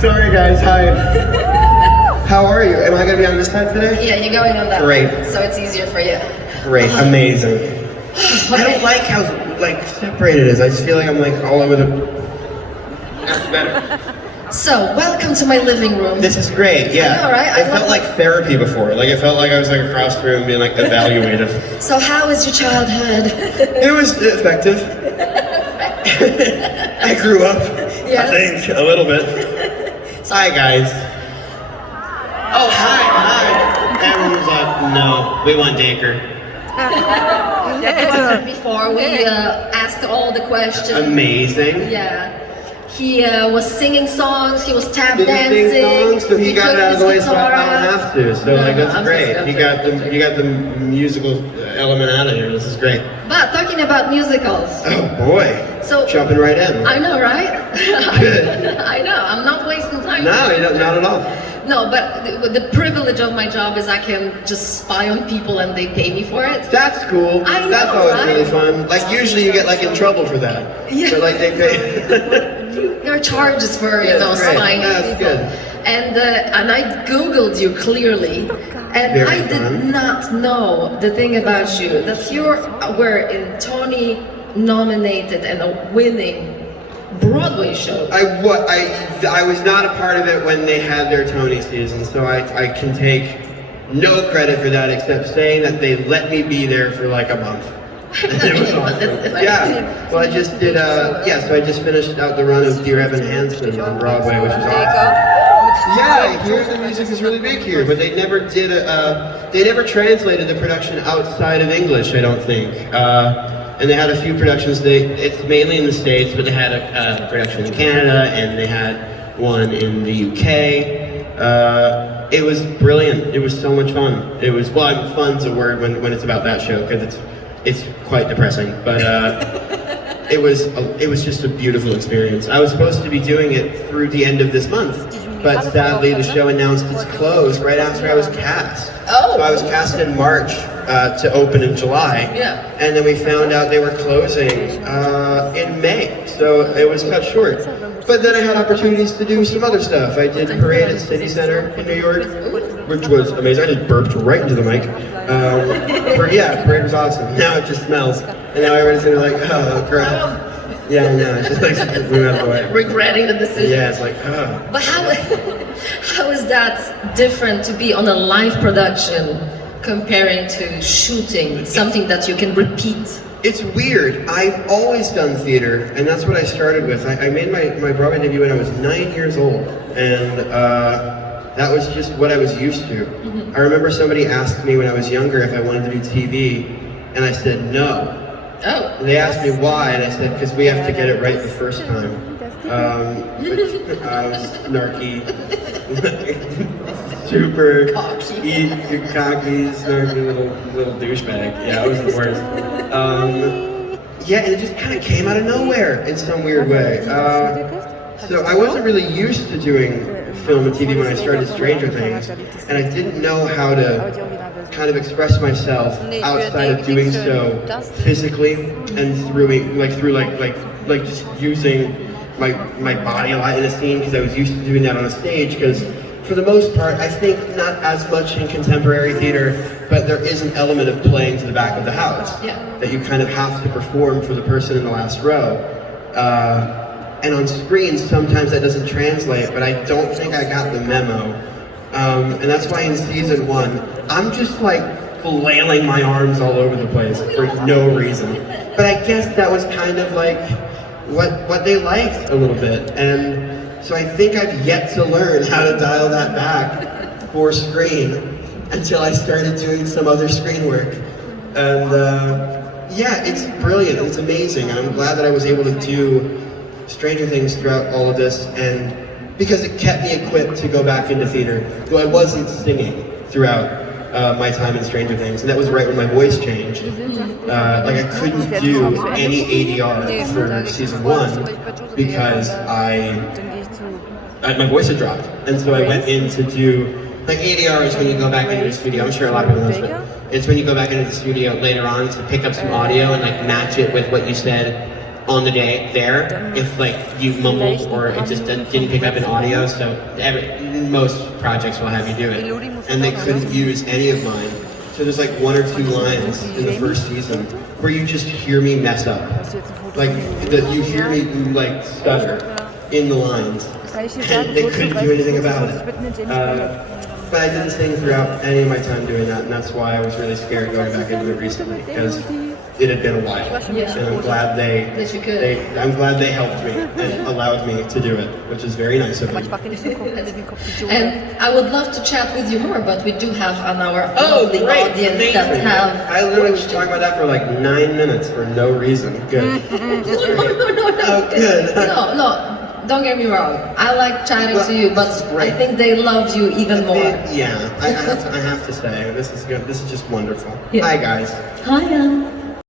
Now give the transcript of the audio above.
Sorry guys, hi. How are you? Am I going to be on this side today? Yeah, you're going on that. Great. So it's easier for you. Great, amazing. I don't like how separated it is. I just feel like I'm all over the... That's better. So, welcome to my living room. This is great, yeah. I know, right? It felt like therapy before. It felt like I was across the room being evaluated. So how was your childhood? It was effective. I grew up, Yes. I think, a little bit. Hi guys. Oh, hi. Everyone's like, no, we want Daker. Before we asked all the questions. Amazing. Yeah. He was singing songs, he was tap Did dancing. he sing songs? So he got it out of the way so I guitar don't have to. So that's great. You got the musical element out of here. This is great. But talking about musicals. Oh boy. So jumping right in. I know, right? Good. I know. I'm not wasting time. No, not at all. No, but the privilege of my job is I can just spy on people and they pay me for it. That's cool. I know, That's always right? really fun. Usually you get in trouble for that. Yeah. So they pay. There are charges for That's spying on That's people. good. And I googled you clearly, and Very I did fun. not know the thing about you that you were in Tony nominated and a winning Broadway show. I was not a part of it when they had their Tony season, so I can take no credit for that except saying that they let me be there for a month. And it was awesome. Yeah. Well, I just did. So I just finished out the run of Dear Evan Hansen on Broadway, which was awesome. Yeah, I hear the music is really big here, but they never did they never translated the production outside of English, I don't think. And they had a few productions. It's mainly in the States, but they had a production in Canada, and they had one in the UK. It was brilliant. It was so much fun. It was fun's a word when it's about that show because it's quite depressing, but it was just a beautiful experience. I was supposed to be doing it through the end of this month, but sadly the show announced its close right after I was cast. Oh. So I was cast in March to open in July, Yeah. and then we found out they were closing in May, so it was cut short. But then I had opportunities to do some other stuff. I did Parade at City Center in New York, which was amazing. I just burped right into the mic. Parade was awesome. Now it just smells. And now everybody's gonna be like, oh, gross. Yeah, no, it's just move out of the way. Regretting the decision. Yeah, it's oh. But how is that different to be on a live production comparing to shooting, something that you can repeat? It's weird. I've always done theater, and that's what I started with. I made my Broadway debut when I was 9 years old, and that was just what I was used to. Mm-hmm. I remember somebody asked me when I was younger if I wanted to do TV, and I said no. Oh. And they asked me why, and I said, because we have to get it right the first time. Which I was snarky, super cocky, snarky little douchebag. Yeah, I was the worst. Yeah, and it just kind of came out of nowhere in some weird way. So I wasn't really used to doing film and TV when I started Stranger Things, and I didn't know how to kind of express myself outside of doing so physically and through just using my body a lot in a scene because I was used to doing that on a stage. Because for the most part, I think not as much in contemporary theater, but there is an element of playing to the back of the house that you kind of have to perform for the person in the last row. And on screen, sometimes that doesn't translate, but I don't think I got the memo. And that's why in season 1, I'm just flailing my arms all over the place for no reason. But I guess that was kind of what they liked a little bit. And so I think I've yet to learn how to dial that back for screen until I started doing some other screen work. And yeah, it's brilliant, it's amazing. And I'm glad that I was able to do Stranger Things throughout all of this, and because it kept me equipped to go back into theater, though I wasn't singing throughout my time in Stranger Things, and that was right when my voice changed. I couldn't do any ADR for season 1 because my voice had dropped, and so I went in to do ADR is when you go back into the studio. I'm sure a lot of people know this, but it's when you go back into the studio later on to pick up some audio and match it with what you said on the day there if like you mumbled or it just didn't pick up in audio. So most projects will have you do it, and they couldn't use any of mine. So there's like 1 or 2 lines in the first season where you just hear me mess up, like that you hear me like stutter in the lines, and they couldn't do anything about it. But I didn't sing throughout any of my time doing that, and that's why I was really scared going back into it recently, because it had been a while. Yeah. And I'm glad I'm glad they helped me and allowed me to do it, which is very nice of them. And I would love to chat with you more, but we do have on our lovely great! audience Amazing. that have. I literally was talking about that for like 9 minutes for no reason. Good. No. Oh, good. No. Don't get me wrong. I like chatting to you, but I think they love you even more. Yeah, I have to say, this is good. This is just wonderful. Yeah. Hi, guys. Hi.